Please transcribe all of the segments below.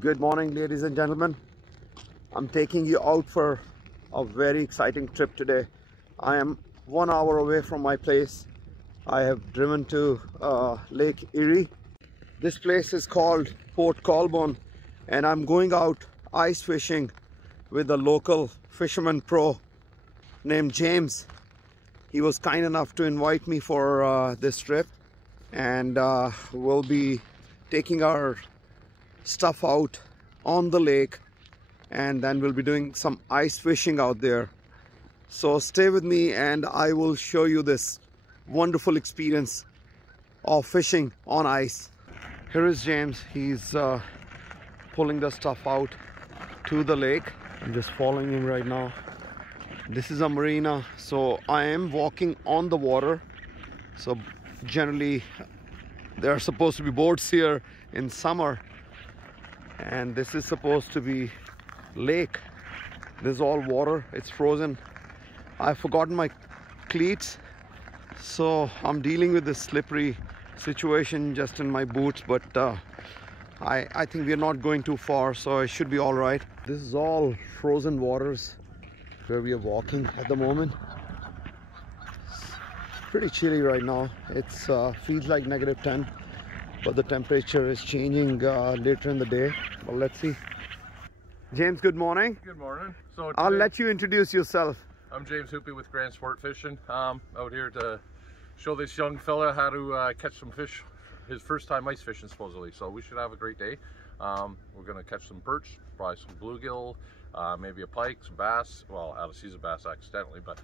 Good morning, ladies and gentlemen. I'm taking you out for a very exciting trip today. I am 1 hour away from my place. I have driven to Lake Erie. This place is called Port Colborne, and I'm going out ice fishing with a local fisherman pro named James. He was kind enough to invite me for this trip, and we'll be taking our stuff out on the lake, and then we'll be doing some ice fishing out there. So stay with me and I will show you this wonderful experience of fishing on ice. Here is James. He's pulling the stuff out to the lake. I'm just following him right now. This is a marina, so I am walking on the water. So generally there are supposed to be boats here in summer, and this is supposed to be lake. This is all water. It's frozen. I've forgotten my cleats, so I'm dealing with this slippery situation just in my boots, but I think we're not going too far, so it should be all right. This is all frozen waters where we are walking at the moment. It's pretty chilly right now. It's feels like -10, but the temperature is changing later in the day. Well, let's see. James, good morning. Good morning. So I'll let you introduce yourself. I'm James Houtby with Grand Sport Fishing. Out here to show this young fella how to catch some fish. His first time ice fishing, supposedly. So we should have a great day. We're going to catch some perch, probably some bluegill, maybe a pike, some bass. Well, out of season bass accidentally, but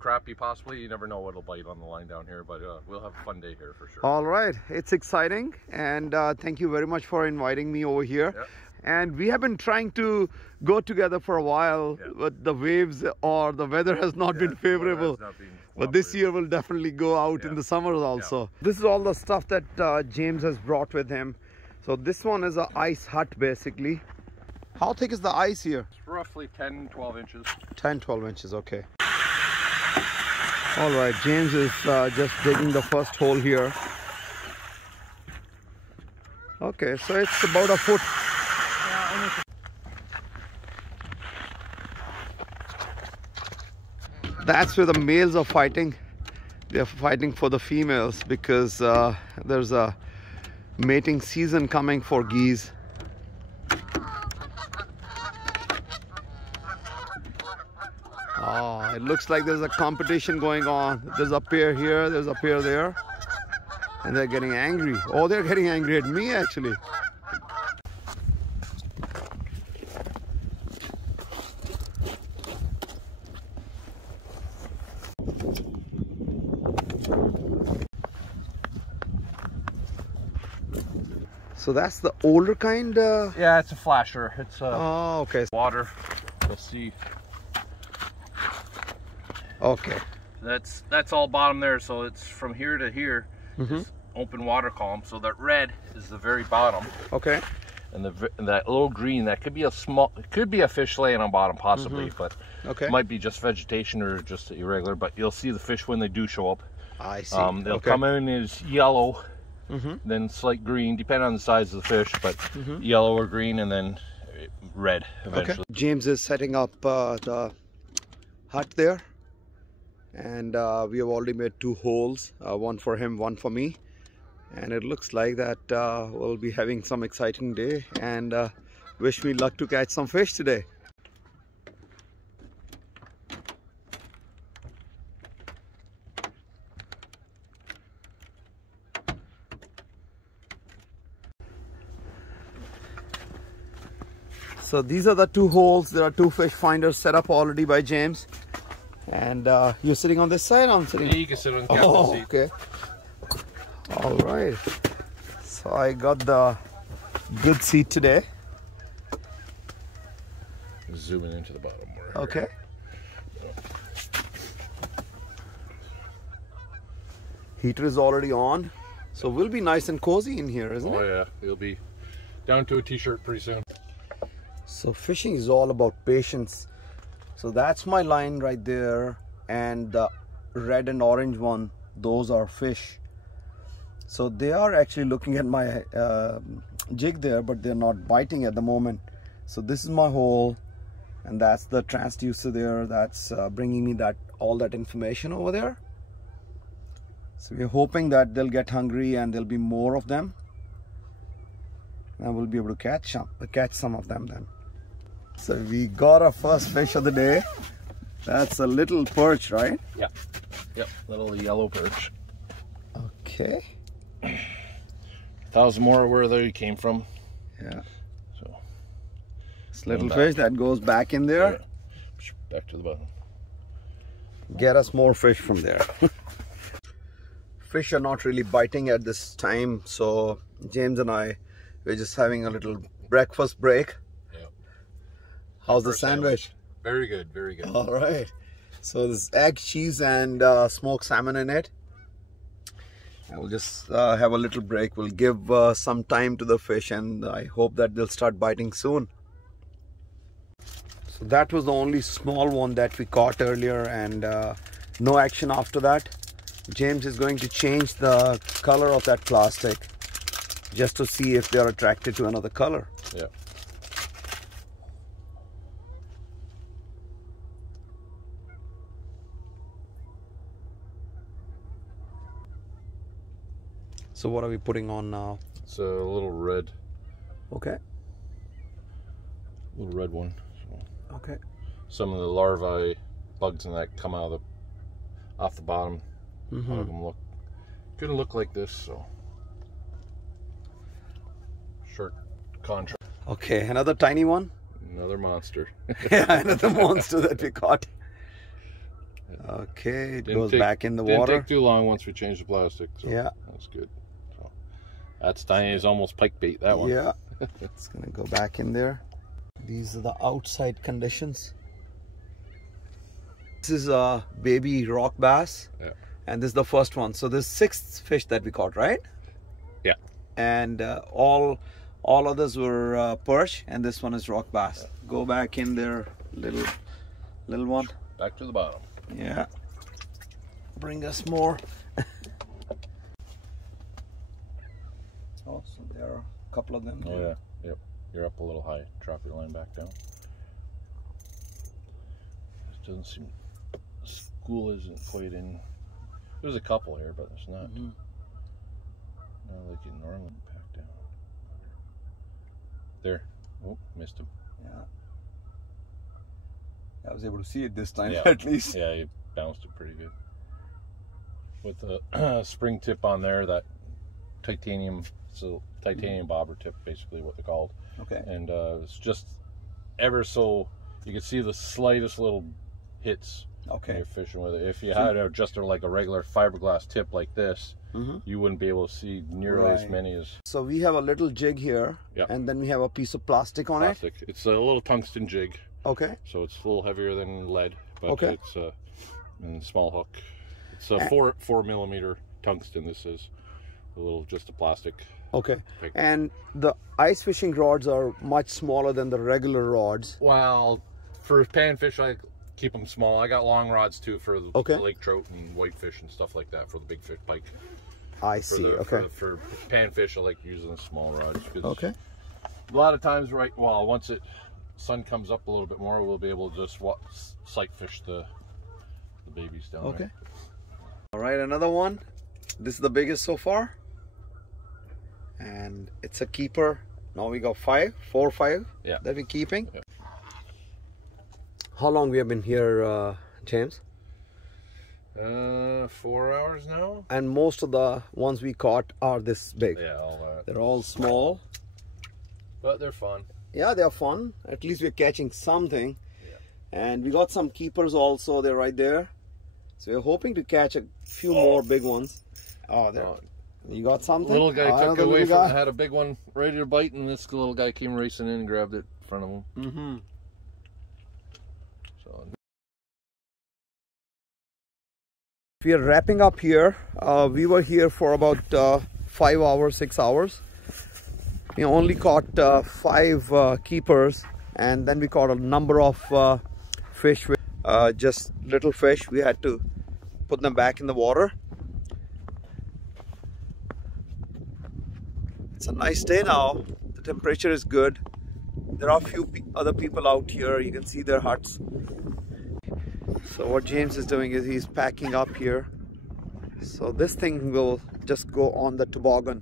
crappie possibly. You never know what'll bite on the line down here, but we'll have a fun day here for sure. All right, it's exciting, and thank you very much for inviting me over here. Yep. And we have been trying to go together for a while, but the waves or the weather has not been favorable. But this year we'll definitely go out in the summers also. This is all the stuff that James has brought with him. So this one is an ice hut basically. How thick is the ice here? It's roughly 10-12 inches. 10-12 inches, okay. All right, James is just digging the first hole here. Okay, so it's about a foot. That's where the males are fighting. They're fighting for the females because there's a mating season coming for geese. Oh, it looks like there's a competition going on. There's a pair here, there's a pair there, and they're getting angry. Oh, they're getting angry at me actually. So that's the older kind? Yeah, it's a flasher. It's oh, okay. Water. You'll see. Okay. That's all bottom there. So it's from here to here. It's open water column. So that red is the very bottom. Okay. And that little green, that could be a small, it could be a fish laying on bottom possibly, but it might be just vegetation or just irregular. But you'll see the fish when they do show up. I see. They'll come in as yellow. Then slight green, depending on the size of the fish, but yellow or green, and then red eventually. Okay. James is setting up the hut there, and we have already made 2 holes, one for him, one for me, and it looks like that we'll be having some exciting day, and wish me luck to catch some fish today. So these are the 2 holes. There are 2 fish finders set up already by James. And you're sitting on this side? I'm sitting. Yeah, you can sit on the captain's seat. Okay. All right. So I got the good seat today. Zooming into the bottom more. Okay. Heater is already on. So we'll be nice and cozy in here, isn't it? Oh yeah, you'll be down to a t-shirt pretty soon. So fishing is all about patience. So that's my line right there, and the red and orange one, those are fish. So they are actually looking at my jig there, but they're not biting at the moment. So this is my hole, and that's the transducer there. That's bringing me all that information over there. So we're hoping that they'll get hungry and there'll be more of them, and we'll be able to catch some of them then. So we got our first fish of the day. That's a little perch, right? Yeah. Yep. Little yellow perch. Okay. 1,000 more where they came from. Yeah. So this little fish that goes back in there. Yeah. Back to the bottom. Get us more fish from there. Fish are not really biting at this time, so James and we're just having a little breakfast break. Yeah. How's the sandwich? Very good, very good. All right. So there's egg, cheese, and smoked salmon in it. And we'll just have a little break. We'll give some time to the fish, and I hope that they'll start biting soon. So that was the only small one that we caught earlier, and no action after that. James is going to change the color of that plastic just to see if they are attracted to another color. Yeah. So what are we putting on now? It's a little red. Okay. Little red one. So okay. Some of the larvae, bugs and that come out off the bottom. Mm-hmm. A lot of them gonna look like this. So short contrast. Okay, another tiny one. Another monster. Yeah, another monster that we caught. Okay, it goes back in the water. Didn't take too long once we changed the plastic. So yeah, that's good. So that's tiny. Is almost pike bait. That one. Yeah, it's gonna go back in there. These are the outside conditions. This is a baby rock bass. Yeah. And this is the first one. So this 6th fish that we caught, right? Yeah. And all others were perch, and this one is rock bass. Yeah. Go back in there, little one. Back to the bottom. Yeah. Bring us more. Oh, so there are a couple of them there. Oh yeah. Yep. You're up a little high. Drop your line back down. It doesn't seem. The school isn't quite in. There's a couple here, but there's not. Mm-hmm. Not like it normally pack down. There. Oh, missed him. Yeah. I was able to see it this time, yeah. at least. Yeah, you bounced it pretty good. With the spring tip on there, that titanium bobber tip, basically what they're called. Okay. And it's just ever so, you can see the slightest little hits. Okay. When you're fishing with it. If you had just like a regular fiberglass tip like this, mm-hmm. you wouldn't be able to see nearly as many as. So we have a little jig here, yeah. And then we have a piece of plastic on it. It's a little tungsten jig. Okay. So it's a little heavier than lead, but okay. It's a small hook. It's a 4 millimeter tungsten. This is just a plastic. Okay. Pick. And the ice fishing rods are much smaller than the regular rods. Well, for panfish, I keep them small. I got long rods too for the lake trout and whitefish and stuff like that for the big fish pike. I see. Okay. For panfish, I like using the small rods. Okay. A lot of times, once sun comes up a little bit more, we'll be able to just sight fish the babies down there. All right, another one. This is the biggest so far, and it's a keeper. Now we got 4 or 5 yeah. that we're keeping. Yeah. How long we have been here, James? 4 hours now. And most of the ones we caught are this big. Yeah, they're all small, but they're fun. Yeah, they're fun. At least we're catching something. Yeah. And we got some keepers also. They're right there. So we're hoping to catch a few more big ones. Oh, there. You got something? Little guy took away from. Had a big one ready to bite, and this little guy came racing in and grabbed it in front of him. Mm-hmm. So. We are wrapping up here. We were here for about 5 hours, 6 hours. We only caught 5 keepers, and then we caught a number of fish, just little fish. We had to put them back in the water. It's a nice day now. The temperature is good. There are a few other people out here. You can see their huts. So what James is doing is he's packing up here. So this thing will just go on the toboggan.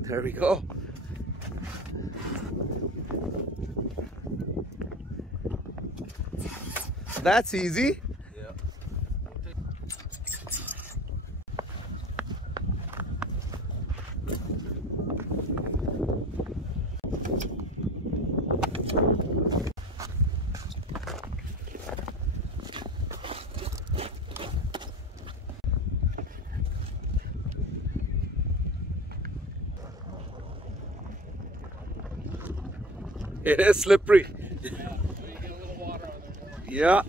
There we go. That's easy. Yeah. It is slippery. Yeah.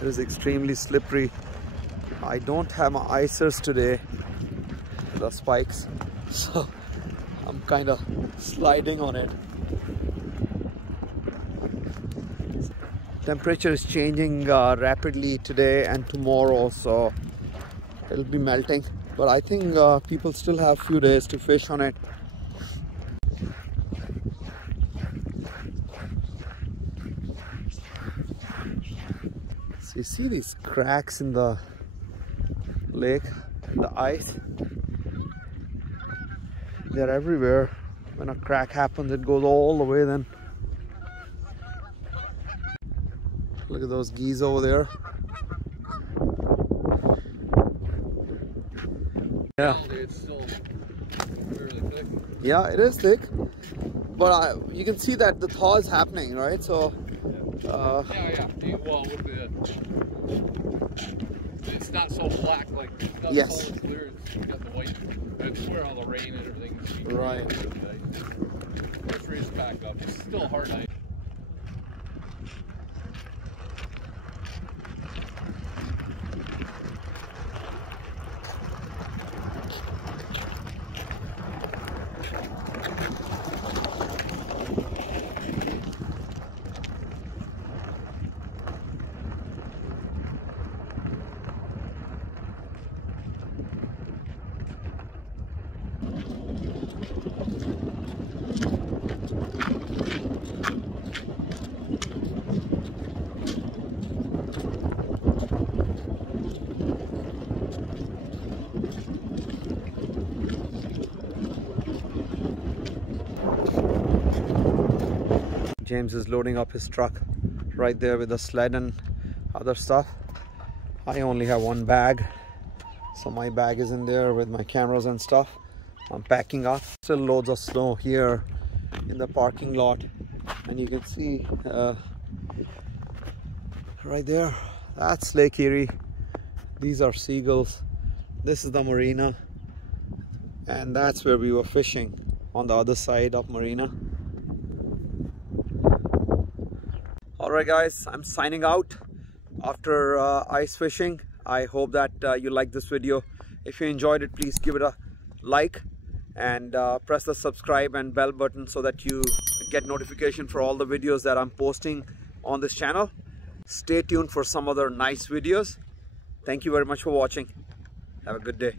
It is extremely slippery. I don't have my icers today, the spikes, so I'm kind of sliding on it. Temperature is changing rapidly today and tomorrow, so it'll be melting. But I think people still have a few days to fish on it. So you see these cracks in the lake, in the ice. They're everywhere. When a crack happens, it goes all the way then. Look at those geese over there. Yeah. It's still really thick. Yeah, it is thick. But you can see that the thaw is happening, right? So. Yeah. Well, with it's not so black like it's not yes. so clear. It's got the white. It's where all the rain and everything. Right. Let's raise back up. It's still hard ice. James is loading up his truck right there with the sled and other stuff. I only have one bag, so my bag is in there with my cameras and stuff. I'm packing up. Still loads of snow here in the parking lot, and you can see right there, that's Lake Erie. These are seagulls. This is the marina, and that's where we were fishing, on the other side of marina. Alright guys, I'm signing out after ice fishing. I hope that you liked this video. If you enjoyed it, please give it a like and press the subscribe and bell button so that you get notification for all the videos that I'm posting on this channel. Stay tuned for some other nice videos. Thank you very much for watching. Have a good day.